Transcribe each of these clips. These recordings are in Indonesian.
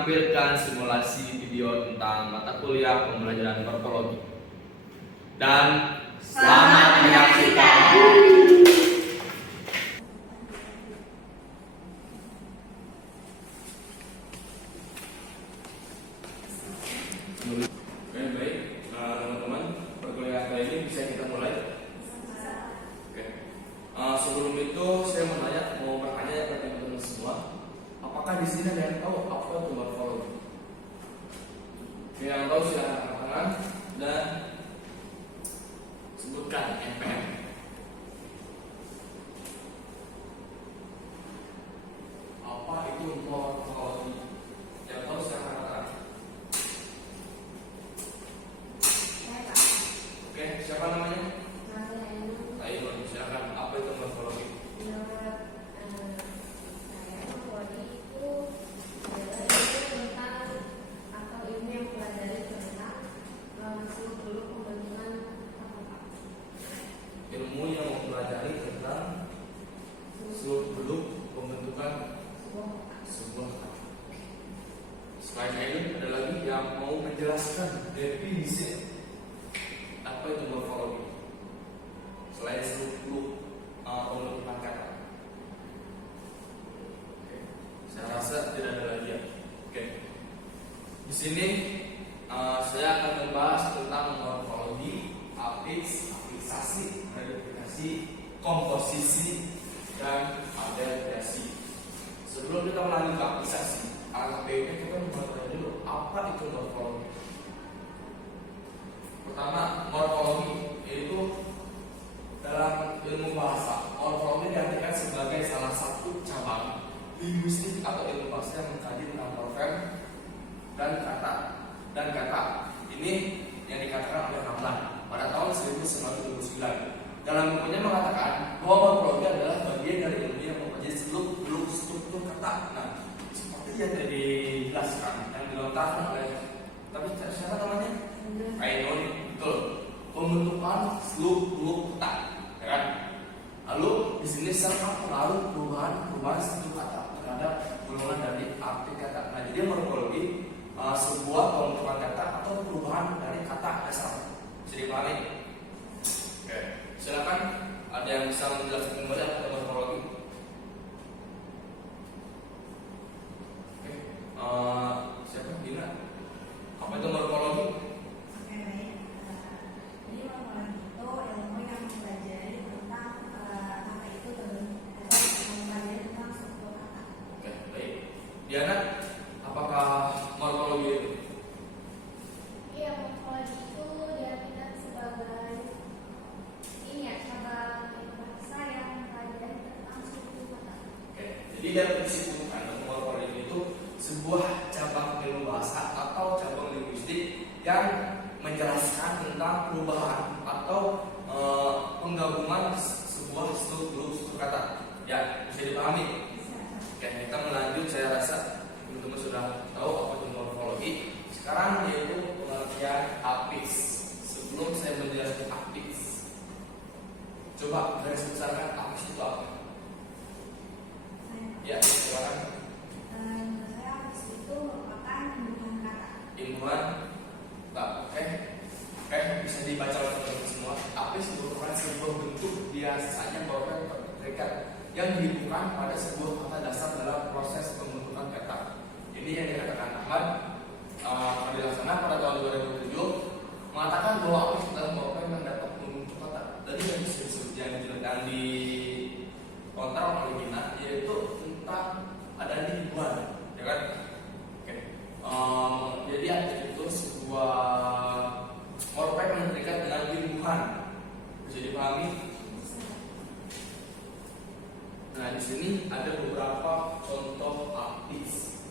menampilkan simulasi video tentang mata kuliah pembelajaran morfologi. Dan selamat menyaksikan. Baik, teman-teman, perkuliahan kali ini bisa kita mulai. Oke. Sebelum itu saya mau bertanya kepada teman-teman semua, apakah di sini ada yang tahu apa itu morfologi? Yang tahu silakan angkat tangan dan sebutkan MPM. Apa itu morfologi? Yang tahu silakan angkat tangan. Oke, siapa namanya? Ayo, silakan. Apa itu morfologi? Ilmu yang mempelajari tentang seluk-beluk pembentukan sebuah kata. Selain itu ada lagi yang mau menjelaskan definisi apa itu morfologi selain seluk-beluk pembentukan kata. Oke. Saya rasa tidak ada lagi ya. Oke. Di sini saya akan membahas tentang morfologi, afiksasi, verifikasi, komposisi, dan adaptasi. Sebelum kita melanjut ke afiksasi, alangkah baiknya kita mengetahui dulu apa itu morfologi. Pertama, morfologi yaitu dalam ilmu bahasa, morfologi diartikan sebagai salah satu cabang linguistik atau ilmu bahasa yang mengkaji tentang morfem dan kata. Ini yang dikatakan oleh Hamlan pada tahun 1929. Dalam bukunya mengatakan bahwa morfologi adalah bagian dari ilmu yang mempelajari seluk-beluk struktur kata. Nah, seperti yang tadi dijelaskan, yang dilontarkan oleh siapa namanya? Ainoni, betul. Pembentukan seluk-beluk kata, ya kan? Lalu di sini serta pengaruh perubahan struktur kata terhadap golongan dari arti kata. Nah, jadi morfologi sebuah pembentukan kata atau perubahan dari kata dasar. Bisa dipahami? Oke, silakan. Ada yang bisa menjelaskan kembali apa itu morfologi? Oke, siapa? Dina. Apa itu morfologi? Oke, baik. Jadi morfologi itu ilmu yang mempelajari tentang kata itu mempelajari tentang struktur kata. Oke, baik. Diana, apakah morfologi itu? Iya, morfologi itu diartikan sebagai cabang bahasa yang mempelajari tentang struktur kata. Oke, jadi dalam disimpulkan morfologi itu sebuah cabang ilmu bahasa atau cabang linguistik yang menjelaskan tentang perubahan atau penggabungan sebuah struktur kata. Ya, bisa dipahami? Oke, kita melanjut. Saya rasa teman-teman sudah tahu apa itu morfologi. Sekarang yaitu pengertian afiks. Sebelum saya menjelaskan afiks, coba garis besarkan afiks itu apa? Ya, silakan. Menurut saya afiks itu merupakan imbuhan kata. Imbuhan, oke, bisa dibaca oleh teman-teman semua. Afiks merupakan sebuah bentuk biasanya berorang terikat yang dihubungkan pada sebuah kata dasar dalam proses pembentukan kata. Ini yang dikatakan Ahmad dilaksanakan pada tahun 2007, mengatakan bahwa afiks adalah merupakan yang dapat membentuk kata. Tadi yang di kontrak oleh Gina yaitu tentang adanya imbuhan, ya kan? Oke. Jadi afiks itu sebuah morfem yang terikat dengan imbuhan. Bisa dipahami? Nah, di sini ada beberapa contoh afiks.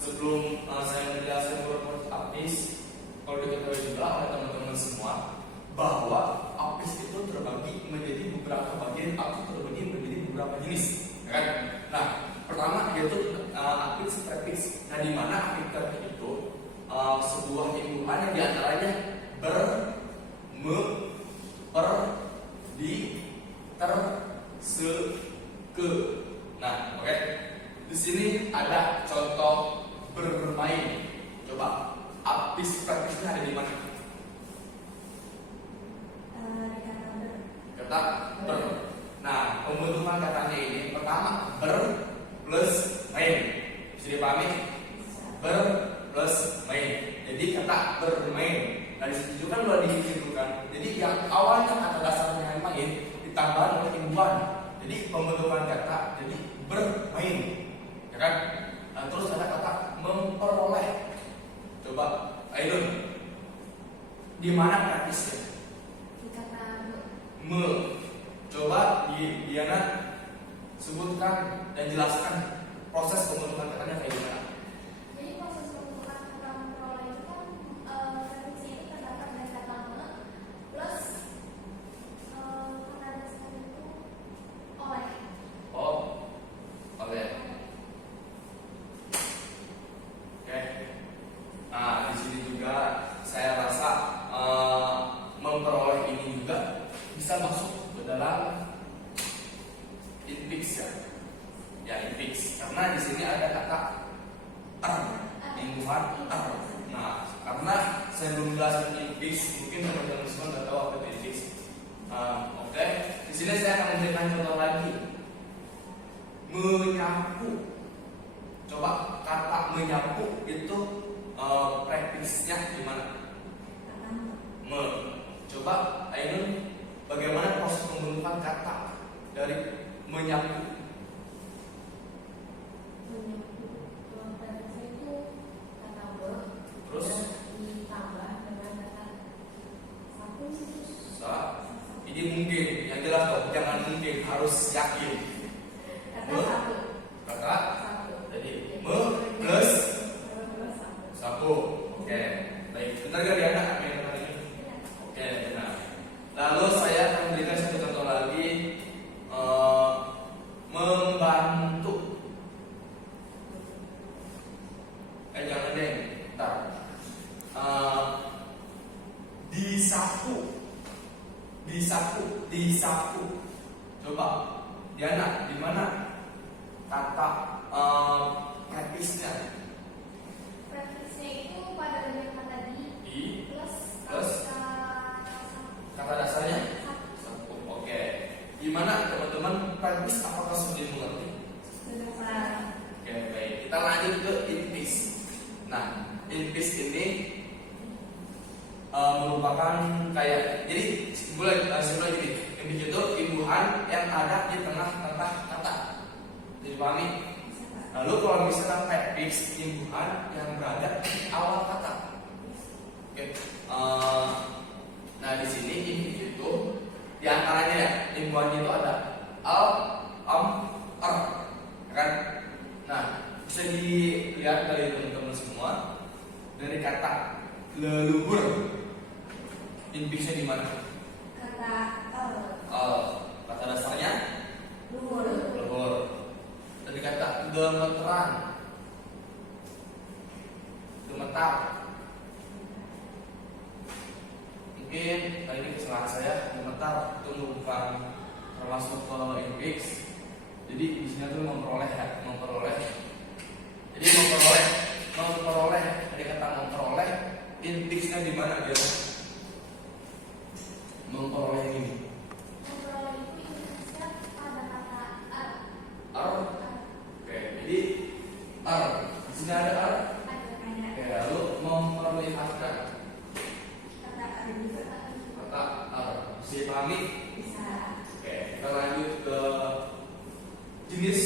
Sebelum saya menjelaskan beberapa afiks, kalau diketahui juga oleh teman-teman semua bahwa afiks itu terbagi menjadi beberapa bagian atau terbagi menjadi beberapa jenis, ya kan? Nah, pertama yaitu afiks prefiks. Nah, di mana afiks prefiks itu sebuah imbuhan yang diantaranya ber, me, per, di, ter, se, ke. Nah, oke. Di sini ada contoh kata ber. Nah, pembentukan katanya ini pertama ber plus main. Bisa dipahami? Ber plus main. Jadi kata bermain. Nah, disitu kan sudah disimpulkan. Jadi yang awalnya kata dasarnya yang main ditambah oleh imbuhan. Jadi pembentukan kata jadi bermain, ya kan? Nah, terus ada kata memperoleh. Coba, Aidun, di mana praktisnya? Di kata Me. Coba Diana sebutkan dan jelaskan proses pembentukan katanya kayak gimana? Jadi proses pembentukan kata memperoleh itu kan referensi itu terdapat dari kata me plus kata dasar itu oleh. Oh, oleh. Oke. Nah, di sini juga saya rasa memperoleh ini juga bisa masuk ke dalam infix ya. Ya, infix. Karena di sini ada kata imbuhan Nah, karena saya belum jelasin infix, mungkin teman-teman semua nggak tahu apa itu infix. Oke. Di sini saya akan memberikan contoh lagi. Menyapu. Coba kata menyapu itu praktisnya gimana? Me. Coba Ainun, bagaimana proses pembentukan kata dari menyapu? Referensi itu kata be Terus ditambah dengan kata satu ini mungkin yang jelas dong, jangan mungkin, harus yakin. kata satu. Kata Satu. jadi me plus Plus satu. sapu. Oke, baik. Benar gak Diana? Oke, benar. Lalu saya akan memberikan satu contoh lagi, membantu. Jangan deh, ntar. Disapu, disapu. Coba, Diana, di mana kata praktisnya? Praktisnya itu pada bagian kata di plus Kata dasarnya satu. Oke. Gimana teman-teman praktis? Apakah sudah mengerti? Oke, baik. Kita lanjut ke infix. Nah, infix ini merupakan kayak, jadi mulai gini. Infix itu imbuhan yang ada di tengah-tengah kata. Jadi pahami? Lalu kalau misalkan prefix imbuhan yang berada di awal kata. Oke. Nah, di sini infix itu di antaranya ya, imbuhannya itu ada al, am, ar, ya kan? Nah, bisa dilihat dari teman-teman semua dari kata leluhur. Infixnya di mana? Kata Kata dasarnya luhur. leluhur. Dari kata gemeteran, gemetar. Mungkin kali ini kesalahan saya, gemetar itu bukan termasuk ke infix. Jadi di sini tuh memperoleh ya, memperoleh. Jadi memperoleh dari kata memperoleh, infixnya di mana dia? Memperoleh ini. memperoleh itu infixnya pada kata ar. Oke, jadi di sini ada ar. Oke, lalu memperoleh apa? Kata ada juga. Kata ar. Bisa dipahami? Bisa. Oke, kita lanjut ke jenis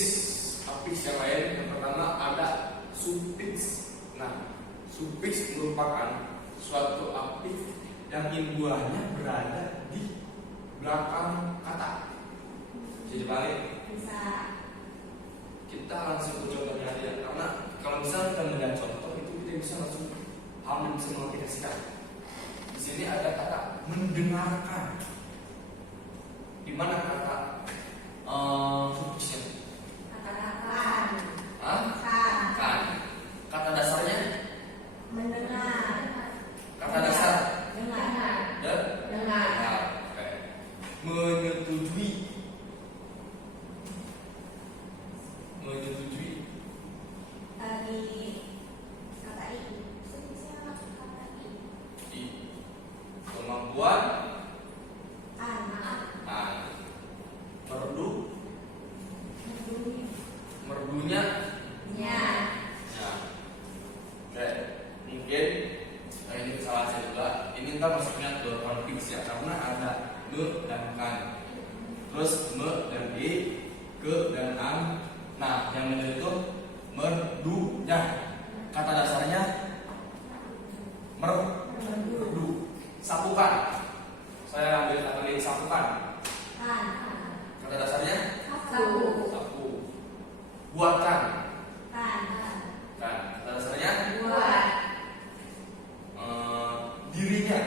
afiks yang lain. Yang pertama ada sufiks. Nah, sufiks merupakan suatu afiks yang imbuhannya berada di belakang kata. Bisa dipahami? Bisa. Kita langsung ke contohnya aja, karena kalau misalnya kita melihat contoh itu kita bisa langsung paham dan bisa mengaplikasikan. Di sini ada kata mendengarkan. Di mana kata sufiksnya? Kata-kataan. Hah? Kan. Kan. Kata dasarnya? Mendengar. Kata dasar? Dengar. Dan? Dengar. Nah, oke. Menyetujui. Menyetujui. Tadi kata itu. Infixnya kata i. Kemampuan. Anak. Nah, kan. Terus me dan i, ke dan an. Nah, yang benar itu merdunya. Kata dasarnya merdu. Sapukan. Saya ambil kata lain sapukan. Kata dasarnya sapu. Buatkan. Kan. Kata dasarnya dirinya.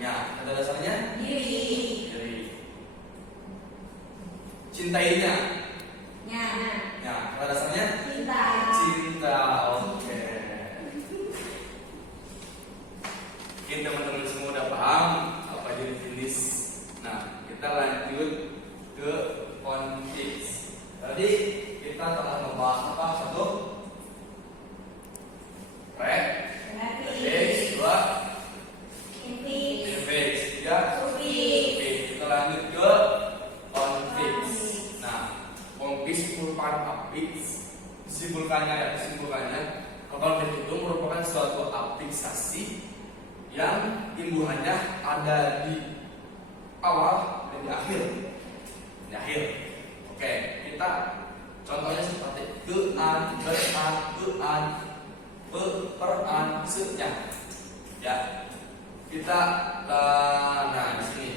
Ya, kata dasarnya diri. Cintainya. Ya, kata dasarnya cinta. Oke. Mungkin teman-teman semua udah paham apa jenis finish. Nah, kita lanjut ke konfix. Tadi kita telah membahas apa? Satu, prefix. Dua, infix. Tiga, suffix. Oke, kita lanjut ke konfix. Nah, konfix merupakan afix. Kesimpulannya, konfix itu merupakan suatu afiksasi yang imbuhannya ada di awal dan di akhir. Oke, kita contohnya seperti kean, beran, kean, peran, seja. Ya, kita nah di sini.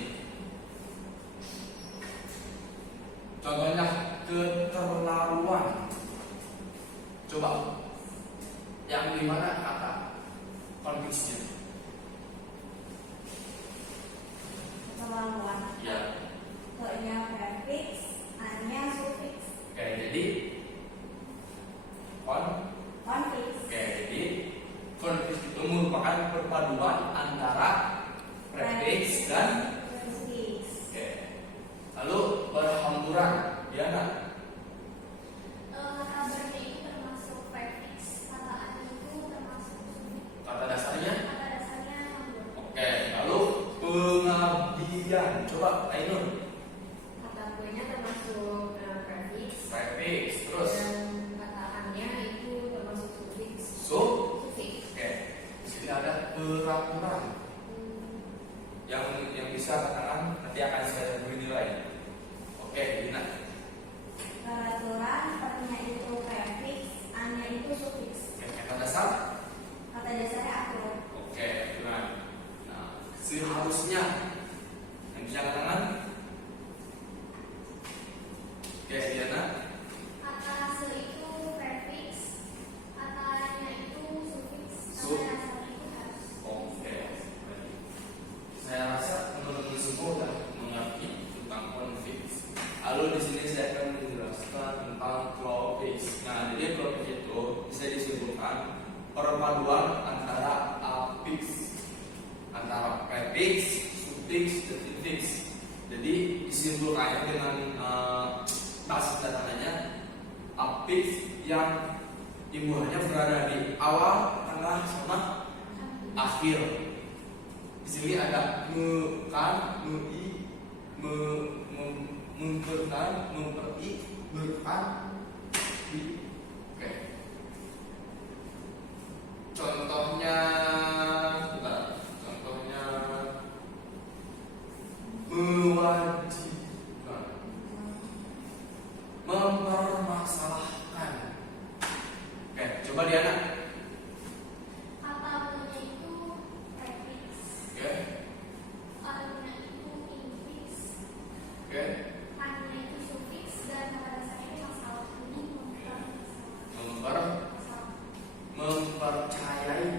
Contohnya keterlaluan. Coba yang dimana kata konfiksnya? Ya. Ke-nya prefix, A-nya suffix. Oke, jadi Konfix. Oke, jadi konfix itu merupakan perpaduan antara prefix dan suffix. oke. Lalu berhamburan, Diana. Kabarnya itu termasuk prefix, kata itu termasuk suffix. Kata dasarnya. Kata dasarnya hambur. Oke, lalu pengabdian. Coba Ainun. Kata kuenya termasuk prefix. Prefix, terus Dan kata annya itu termasuk suffix. Oke, Suffix. di sini ada peraturan yang bisa katakan nanti akan saya beri nilai. Oke, Dina. Peraturan, per-nya itu prefix, A-nya itu suffix. Oke, kata dasar. Kata dasarnya aturan. Oke, benar. Nah, seharusnya yang bisa katakan. Oke, Diana. Kata se itu prefix, katanya itu suffix, Su- kata dasarnya itu harus. Oke. Saya rasa teman-teman semua sudah mengerti tentang konfix. Lalu di sini saya akan menjelaskan tentang clause. Nah, jadi clause itu bisa disimpulkan perpaduan antara afix, antara prefix, suffix, dan infix. Jadi disimpulkannya dengan basis datanya afix yang imbuhannya berada di awal, tengah, sama akhir. Di sini ada me kan, me i, memperkan, memperi, berkan, di. Oke. Contohnya, contohnya mewajibkan, mempermasalahkan. Oke, coba Diana. Kata me-nya itu prefix, Oke, A-nya itu infix, oke. K-nya itu suffix, dan kata dasarnya itu masalah. Ini masalah. Masalah. Mempercayai.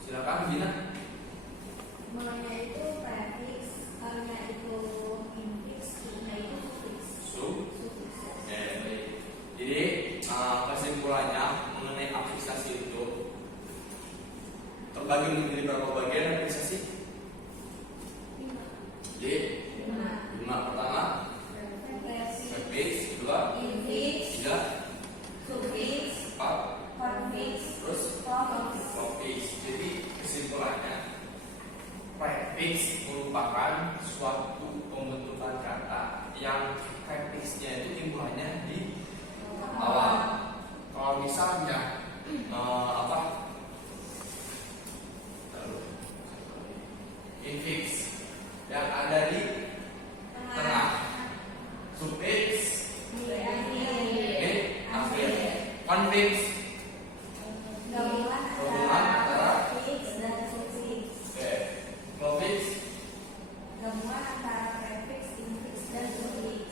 Silakan Dina. Me-nya itu prefix, R-nya itu infix, I-nya itu suffix. Suffix. Oke, baik. Jadi kesimpulannya mengenai afiksasi itu terbagi menjadi berapa bagian afiksasi? 5. Jadi 5. 5. Pertama, Prefix, prefix. Kedua, infix, tiga, suffix, empat, konfix, terus prefix. prefix. Jadi kesimpulannya prefix merupakan suatu pembentukan kata yang prefixnya itu imbuhannya di awal. Kalau misalnya apa? infix yang ada di tengah, suffix ini akhir, konfix Gabungan antara prefix dan suffix. oke, clofix Gabungan antara prefix, infix dan suffix.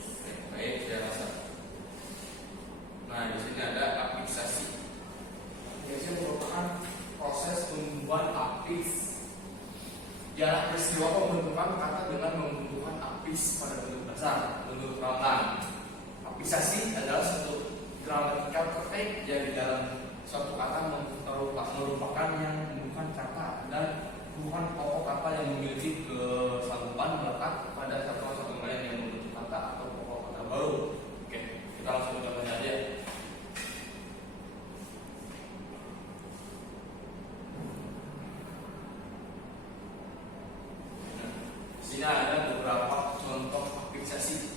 baik saya rasa. Nah di sini ada afiksasi. Afiksasi merupakan proses pembuatan afiks. Jarak peristiwa pembentukan kata dengan membentukkan afiks pada bentuk dasar, bentuk rangkaian. Afiksasi adalah suatu gramatikal terkait yang di dalam suatu kata merupakan yang membentukkan kata dan bukan pokok kata yang memiliki kesanggupan melekat pada satu lain yang membentuk kata atau pokok kata baru. Oke, kita langsung contohnya aja. Di sini ada beberapa contoh afiksasi.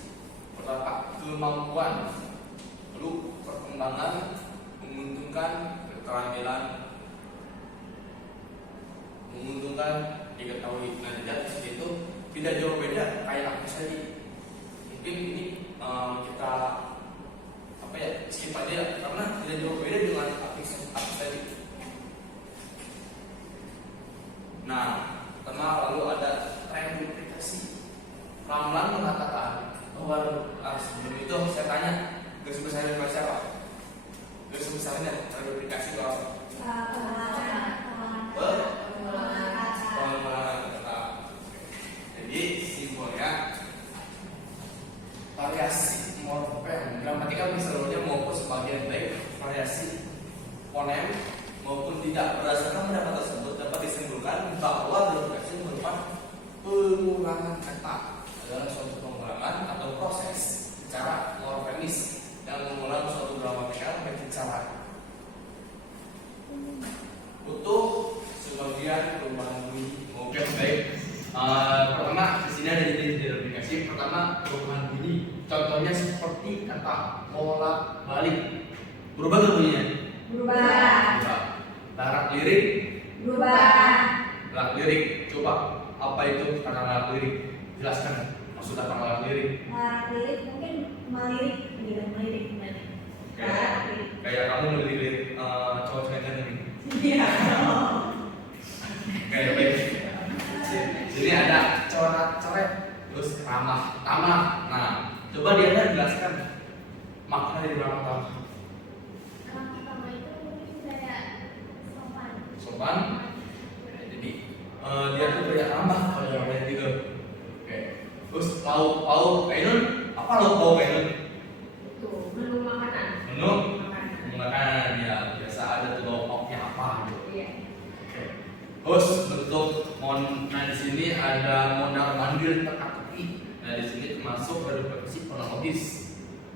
Pertama, kemampuan, lalu perkembangan, menguntungkan, keterampilan, menguntungkan, diketahui. Nah, jadi itu tidak jauh beda kayak afiksasi. Mungkin ini kita skip aja karena tidak jauh beda dengan afiksasi. Nah, pertama lalu ada reduplikasi. Ramlan mengatakan bahwa sebelum itu saya tanya garis besarnya kelas siapa? Garis besarnya reduplikasi itu apa? Pengulangan kata. Jadi simbolnya variasi morfem. Gramatikal misalnya maupun sebagian baik variasi fonem maupun tidak. Berdasarkan pendapat tersebut dapat disimpulkan bahwa reduplikasi merupakan pengulangan kata adalah suatu pengulangan atau proses secara morfemis yang mengulang suatu gramatikal baik secara utuh sebagian perubahan bunyi. Oke baik. Pertama di sini ada jenis reduplikasi. Pertama perubahan bunyi. Contohnya seperti kata bolak balik. Berubah nggak bunyinya? Berubah. Larak lirik. Berubah. Larak lirik. Coba apa itu kata larak lirik? Jelaskan maksud apa larak lirik. Larak lirik mungkin melirik, gitu, melirik. Larak lirik. Kayak kamu melirik cowok-cowok yang ganteng. Iya. Kayak baik. Sini ada coret-coret, terus ramah, tamah. Nah, coba dia jelaskan makna dari ramah tamah. Pertama itu mungkin kayak sopan. Sopan. Jadi dia tuh kayak ramah kalau yang gitu. Oke. Terus lauk pauk kainun, apa lauk pauk kainun? Itu menu makanan. Menu Makanan. makanan ya biasa ada tuh lauk pauknya apa gitu. Iya. Oke. Terus bentuk nah di sini ada mondar mandir teka-teki. Nah di sini termasuk reduplikasi fonologis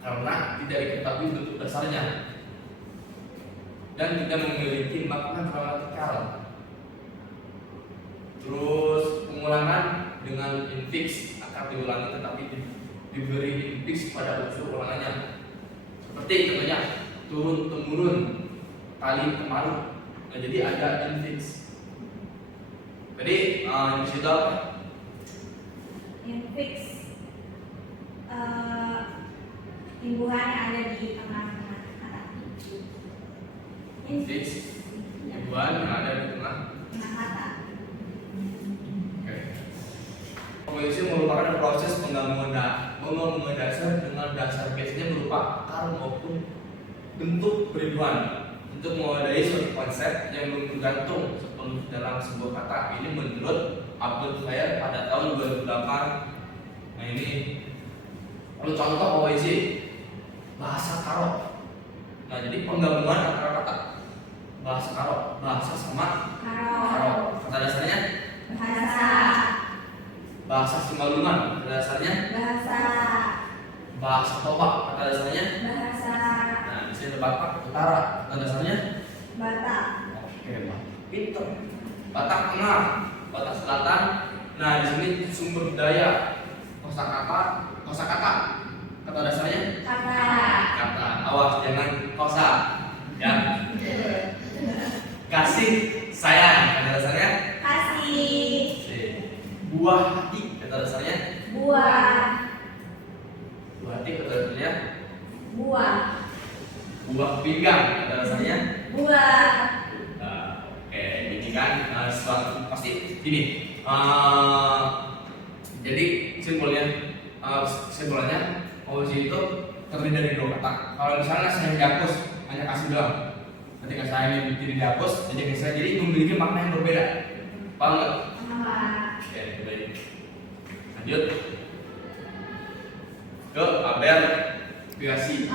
karena tidak diketahui bentuk dasarnya dan tidak memiliki makna gramatikal. Terus pengulangan dengan infix akan diulangi tetapi diberi infix pada unsur ulangannya. Seperti contohnya turun temurun, kali kemaruk. Nah jadi ada infix. Jadi di situ apa? Infix imbuhan yang ada di tengah-tengah kata. Infix imbuhan yang ada di tengah. Tengah kata. Oke. Komposisi merupakan proses penggabungan dasar dengan dasar biasanya berupa akar maupun bentuk beribuan untuk mewadai suatu konsep yang belum tergantung sepenuh dalam sebuah kata. Ini menurut Abdul Khair pada tahun 2008. Nah ini lalu contoh komposisi bahasa karo. Nah jadi penggabungan antara kata bahasa karo, bahasa sama karo. Kata dasarnya Bahasa. bahasa Simalungan. Kata dasarnya Bahasa. bahasa Toba. Kata dasarnya Bahasa. nah di sini ada Batak Utara. Kata dasarnya Batak. oke pinter. Batak Tengah, Batak Selatan. Nah di sini sumber daya kosakata. Kata dasarnya Kata. kata. Awas jangan kosa. Ya. Kasih sayang. Kata dasarnya Kasih. sih. buah hati kata dasarnya Buah. buah hati kata dasarnya Buah. buah pinggang kata dasarnya. Buah. Oke, ini kan suatu pasti ini. Jadi simbolnya posisi itu terdiri dari dua kata. Kalau misalnya saya dihapus, hanya kasih bilang. Ketika saya ingin bikin dihapus, jadi memiliki makna yang berbeda. Paham nggak? Apa? Oke, baik. Lanjut ke abreviasi.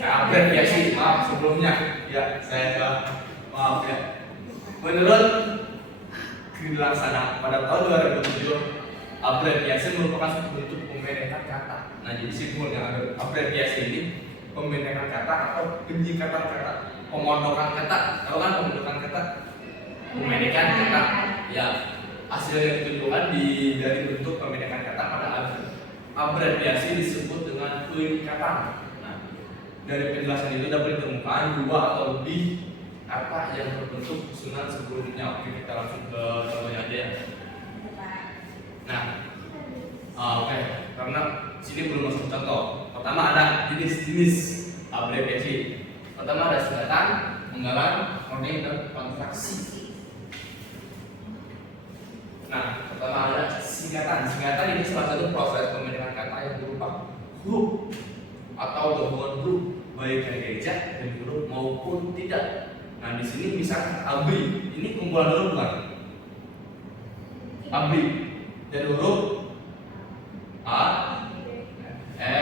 Abreviasi, maaf sebelumnya. Ya, saya salah. Maaf ya. Menurut Krilaksana pada tahun 2007, abreviasi merupakan suatu bentuk pembendekan kata. Nah, jadi simpulnya abreviasi ini pembendekan kata atau penyingkatan kata, pemondokan kata. Tahu kan pemondokan kata? Pembendekan kata. Ya, hasilnya ditunjukkan dari bentuk pembendekan kata pada abreviasi disebut dengan penyingkatan. Nah, dari penjelasan itu dapat ditemukan dua atau lebih kata yang berbentuk susunan sebelumnya. Oke, kita langsung ke contohnya aja ya. Nah, oke, karena sini belum masuk contoh. Pertama ada jenis-jenis abreviasi. Pertama ada singkatan, penggalan, kronim, dan kontraksi. Nah, pertama ada singkatan. Singkatan ini salah satu proses pembentukan kata yang berupa huruf atau gabungan huruf, baik yang diejak dan huruf maupun tidak. Nah, di sini misalkan abri, ini kumpulan huruf bukan? Abri dan huruf A, E,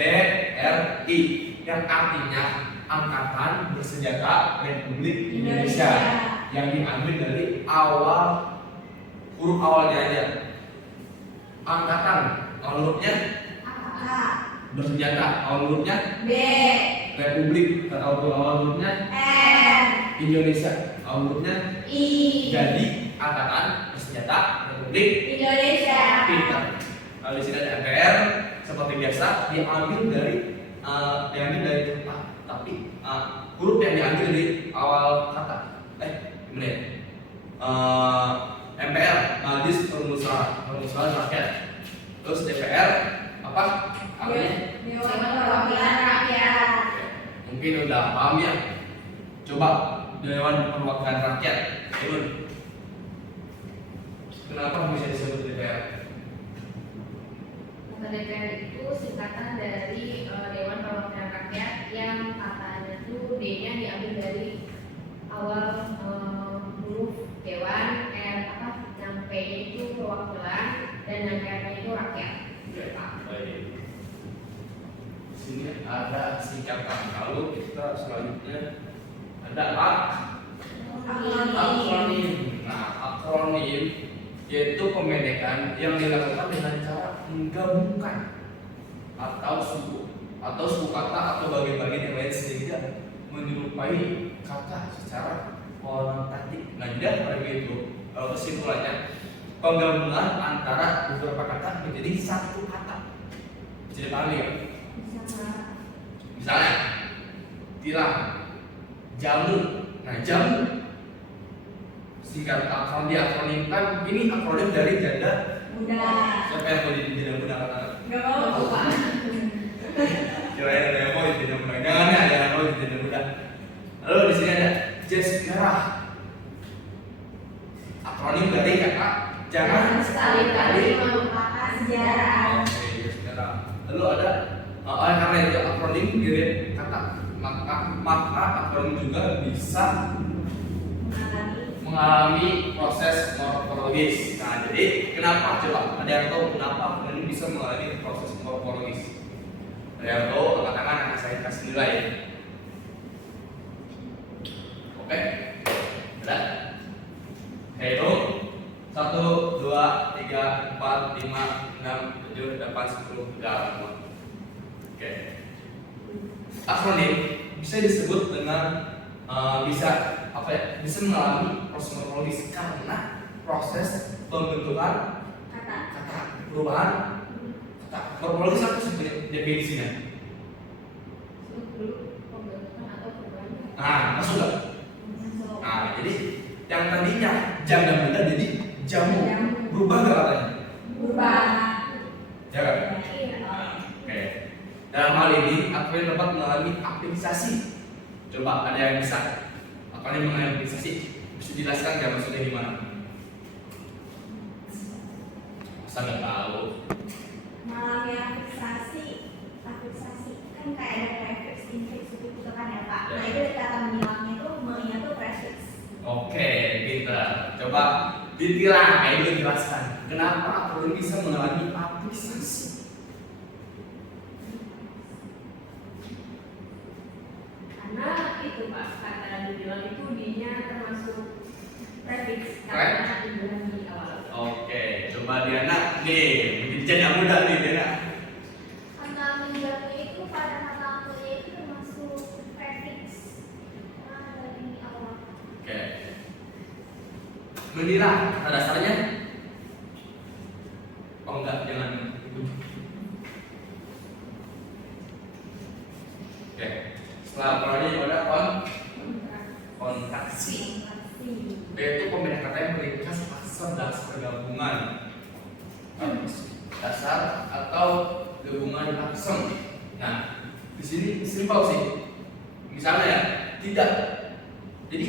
D, R, I yang artinya Angkatan Bersenjata Republik Indonesia yang diambil dari awal huruf awalnya aja. Angkatan hurufnya A. bersenjata, awal hurufnya B. Republik, dan awal hurufnya N. Indonesia, awal hurufnya I. jadi Angkatan Bersenjata Republik Indonesia. Pintar. Lalu di sini ada MPR seperti biasa diambil dari kata, tapi huruf yang diambil dari awal kata. Gimana ya? MPR, Majelis Permusyawaratan Rakyat. Terus DPR apa? Artinya? Dewan Perwakilan Rakyat. Mungkin udah paham ya. Coba Dewan Perwakilan Rakyat. Turun. Kenapa bisa disebut DPR? DPR itu singkatan dari Dewan Perwakilan Rakyat yang katanya tuh D-nya diambil dari awal huruf Dewan, yang P itu perwakilan dan yang R itu rakyat. Baik. Sini ada singkatan. Lalu kita selanjutnya ada akronim. Nah, akronim yaitu pembendekan yang dilakukan dengan cara menggabungkan atau suku kata atau bagian-bagian yang lain sehingga menyerupai kata secara kualitatif. Nah, jadi pada itu kesimpulannya penggabungan antara beberapa kata menjadi satu kata. Jadi paham ya? Misalnya tilang, jamu. Nah, jamu singkat akronimkan ini akronim dari janda Muda. Siapa yang mau jadi janda muda kata? Gak mau Pak. Kirain ada yang mau jadi janda muda. Jangan ya, jangan mau jadi janda muda. Lalu di sini ada jas merah. Akronim dari kata jangan sekali-kali melupakan sejarah. Oke, jas merah. Lalu ada karena itu akronim dari kata maka akronim juga bisa mengalami proses morfologis. Nah, jadi kenapa coba? Ada yang tahu kenapa akronim bisa mengalami proses morfologis? Ada yang tahu? Angkat tangan, akan saya kasih nilai. Oke, ada? Itu 1, 2, 3, 4, 5, 6, 7, 8, 10, udah. Oke. Akronim bisa disebut dengan bisa mengalami proses morfologis karena proses pembentukan kata perubahan kata. Morfologis apa sih definisinya? Pembentukan atau perubahan. Nah, masuk nggak? Nah, jadi yang tadinya janda muda jadi jamu, berubah nggak katanya? hal ini Aquarian dapat mengalami aktivisasi. Coba ada yang bisa Aquarian mengalami aktivisasi? Bisa jelaskan nggak maksudnya gimana? Masa nggak tahu? mengalami aktivisasi kan kayak ada prefix, infix gitu kan ya Pak. Nah itu kata menghilangnya itu me-nya tuh prefix. Oke, pintar. Coba ditilang, ayo jelaskan. Kenapa Aquarian bisa mengalami aktivisasi? Karena itu Pak, kata dibilang itu dinya termasuk prefix karena dibilang di awal. Oke, coba Diana nih, menjadi anak muda nih Diana. Kata meninggalnya itu pada kata kuliah itu termasuk prefix karena dari awal. Oke. Menilang, kata dasarnya? Oh enggak, jangan. Oke. Setelah perannya pada kontraksi. B itu pembeda kata yang meringkas dasar gabungan dasar atau gabungan langsung. Nah, di sini simpel sih. Misalnya ya, tidak. Jadi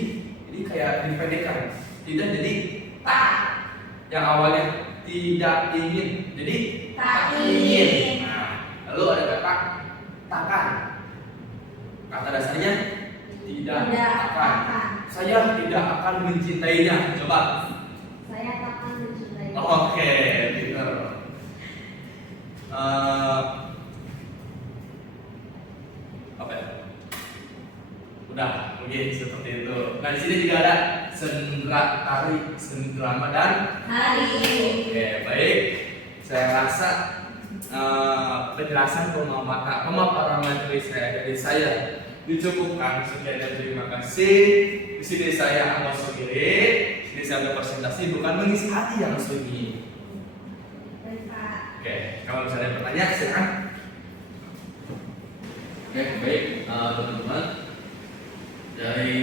kayak dipendekkan. Tidak jadi tak. Yang awalnya tidak ingin, jadi Tak ingin. Nah, lalu ada kata takkan. Kata dasarnya tidak akan. Saya tidak akan mencintainya. Coba. Saya takkan mencintai. Oke, pinter. Apa ya? Udah, mungkin seperti itu. Nah, di sini juga ada sendra, tari, sendrama dan Hari. Oke, baik. Saya rasa penjelasan pemaparan materi saya dari saya dicukupkan. Sekian dan terima kasih. Di sini saya Amos Sogiri. Di sini saya berpresentasi bukan mengisi hati yang sunyi. Baik Pak. Oke, kalau misalnya ada pertanyaan silakan. Oke, baik teman-teman. Dari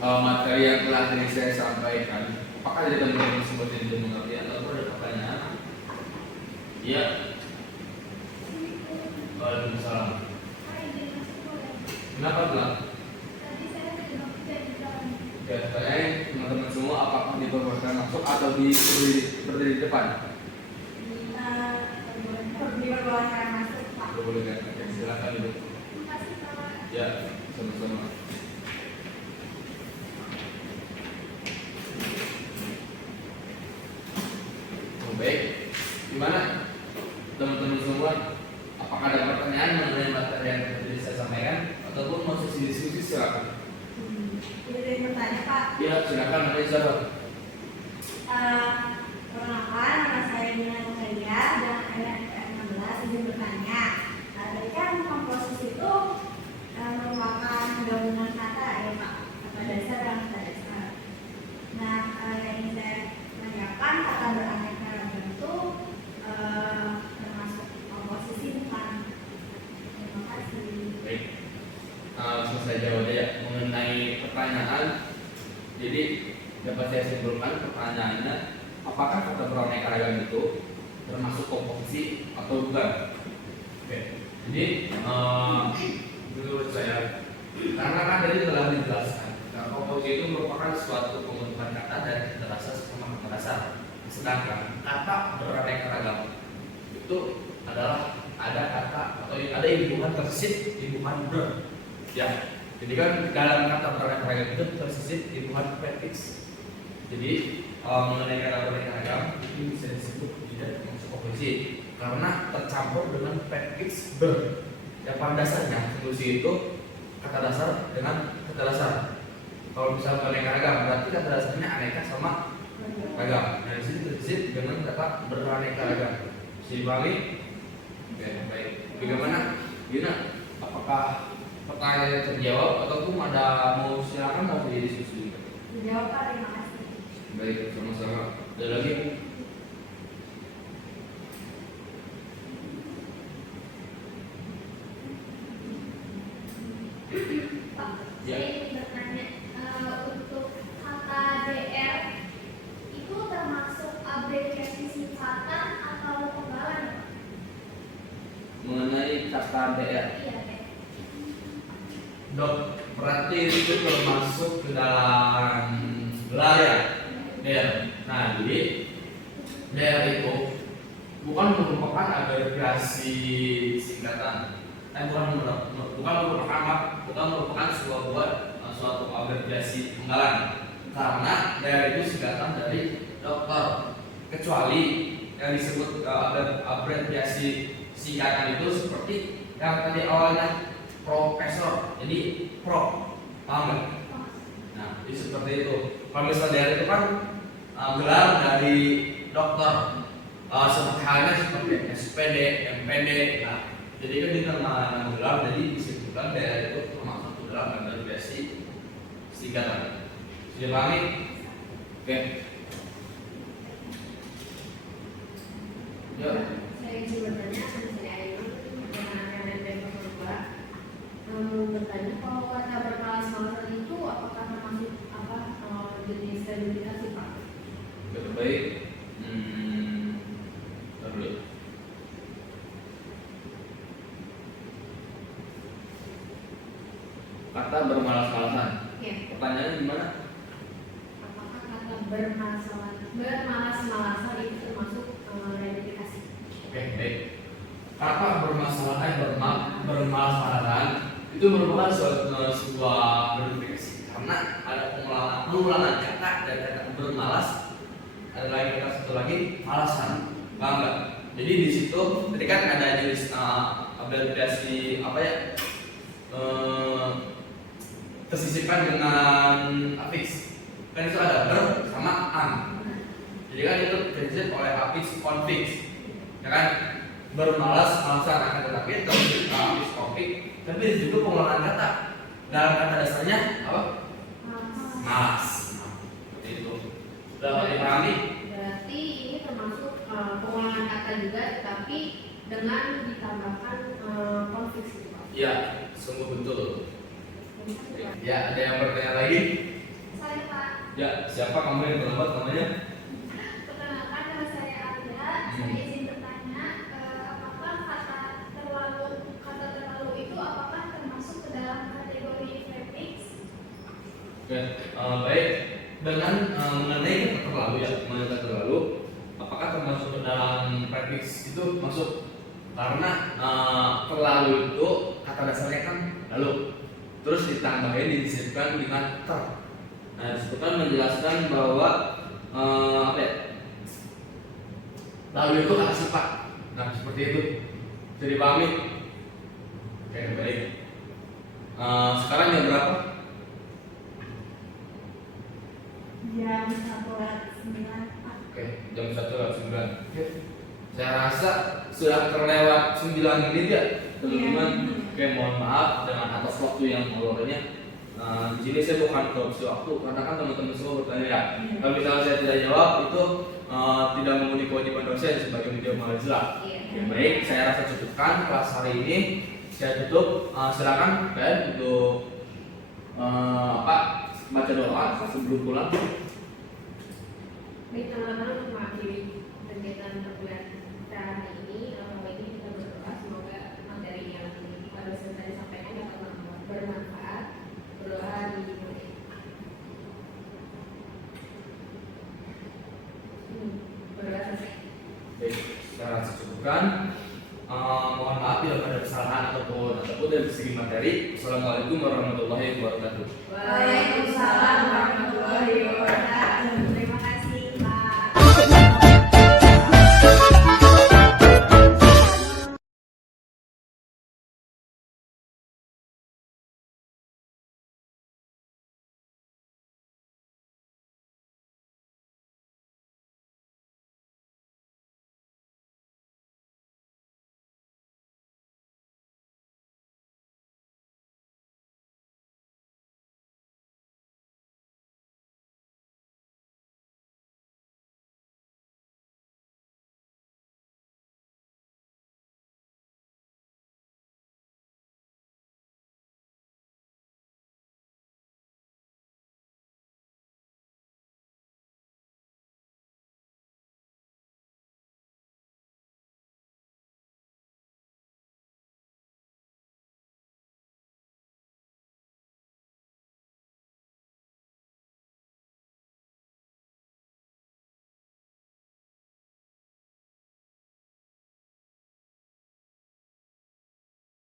materi yang telah tadi saya sampaikan, apakah dari teman-teman semua tidak mengerti atau ada pertanyaan? Iya. Waalaikumsalam. Kenapa bilang? Tadi saya tidak jadi jalan. Ya, pertanyaan teman-teman semua apakah diperbolehkan masuk atau berdiri di depan? Diperbolehkan masuk Pak. Diperbolehkan. Oke, silakan duduk. Terima kasih Pak. Ya, sama-sama. Oh, baik. Gimana teman-teman semua? Apakah ada pertanyaan mengenai materi yang tadi saya sampaikan ataupun mau sesi diskusi silakan? Jadi bertanya Pak. Ya, silakan nanti siapa? Perkenalkan, nama saya Nina Nukalia dan ayat 16 izin bertanya. Tadi kan komposisi itu merupakan gabungan kata ya Pak, kata dasar dan kata dasar. Nah, yang ingin saya tanyakan kata beraneka ragam itu termasuk komposisi bukan? Terima kasih. Baik. Langsung saya jawab ya mengenai pertanyaan. Jadi dapat saya simpulkan pertanyaannya, apakah kata beraneka ragam itu termasuk komposisi atau bukan? Oke. Jadi menurut saya, karena kan tadi telah dijelaskan, komposisi itu merupakan suatu pembentukan kata dari kata dasar sama kata dasar. Sedangkan kata beraneka ragam itu adalah ada kata atau ada imbuhan tersisit, imbuhan ber. Ya, jadi kan dalam kata beraneka ragam itu tersisit imbuhan prefix. Jadi mengenai kata beraneka ragam itu bisa disebut tidak termasuk komposisi karena tercampur dengan prefix ber. Yang pada dasarnya komposisi itu kata dasar dengan kata dasar. Kalau misalnya beraneka ragam berarti kata dasarnya aneka sama ragam. Nah, di sini tersisit dengan kata beraneka ragam. Bisa dipahami? Oke, baik. Bagaimana? Gina, apakah pertanyaan terjawab ataupun ada mau silakan mau berdiskusi? Dijawab Pak, terima kasih. Baik, sama-sama. Ada lagi? Pak, Ya. saya ingin bertanya untuk kata DR itu termasuk abreviasi singkatan atau penggalan? Mengenai kata DR. Iya, Dek. Dok, berarti itu termasuk ke dalam gelar ya? DR. Nah, jadi DR itu bukan merupakan abreviasi singkatan. Bukan merupakan suatu abreviasi penggalan. Karena DR itu singkatan dari dokter. Kecuali yang disebut abreviasi singkatan itu seperti yang tadi awalnya profesor, jadi prof, paham nggak? Nah, jadi seperti itu. Kalau misalnya DR itu kan gelar dari dokter, seperti halnya seperti SPD, MPD. Nah, jadi kan di nama gelar, jadi disebutkan daerah itu termasuk gelar abreviasi singkatan. Sudah paham nih? Oke. Yuk. Saya ingin bertanya, saya Ainun dengan LNP 02 bertanya kalau kata bermalas-malasan itu apakah termasuk jenis rehabilitasi Pak? Betul baik. Dulu. Kata bermalas-malasan. Ya. Pertanyaannya gimana? Apakah kata bermalas-malasan itu termasuk rehabilitasi? Oke, baik. Kata bermalas-malasan itu merupakan sebuah verifikasi karena ada pengulangan kata dan kata bermalas, ada lagi kata satu lagi malasan, paham nggak? Jadi di situ tadi kan ada jenis abreviasi apa ya, tersisipkan dengan afiks, kan itu ada ber sama an. Jadi kan itu tersisip oleh afiks konfiks, ya kan? Bermalas-malasan akan tetapi tersisip afiks konfiks, tapi juga pengulangan kata dalam kata dasarnya apa? Malas. Nah, seperti itu. Sudah dipahami? Berarti ini termasuk pengulangan kata juga, tapi dengan ditambahkan konfiks gitu Pak? Iya, sungguh betul. Ya, ada yang bertanya lagi? Saya, Pak. Ya, siapa kamu yang terlambat namanya? Perkenalkan, nama saya Arya. Saya izin bertanya, apakah kata terlalu itu apakah termasuk ke dalam kategori prefix? Oke, baik. Dengan mengenai kata terlalu ya, mengenai kata terlalu, apakah termasuk ke dalam prefix itu masuk? Karena terlalu itu kata dasarnya kan lalu, terus ditambahin disebutkan dengan ter. Nah, disebutkan menjelaskan bahwa apa ya? Lalu itu kata sifat. Nah, seperti itu. Jadi dipahami? Oke, baik. Sekarang jam berapa? Jam 1:09 Pak. Oke, jam 1:09. Oke. Saya rasa sudah terlewat 9 menit ya, teman-teman. Oke, mohon maaf dengan atas waktu yang molornya. Di sini saya bukan korupsi waktu karena kan teman-teman semua bertanya ya. Kalau misalnya saya tidak jawab itu tidak memenuhi kewajiban dosen sebagai media mahasiswa. Oke, baik, saya rasa cukupkan kelas hari ini. Saya tutup. Silakan Ben untuk baca doa sebelum pulang. Baik teman-teman, untuk mengakhiri kegiatan perkuliahan kita hari ini, kita berdoa semoga materi yang Pak dosen tadi sampaikan dapat bermanfaat. Berdoa di berdoa selesai. Baik, saya rasa cukupkan. Mohon maaf bila ada kesalahan ataupun dari segi materi. Assalamualaikum warahmatullahi wabarakatuh. Waalaikumsalam warahmatullahi wabarakatuh.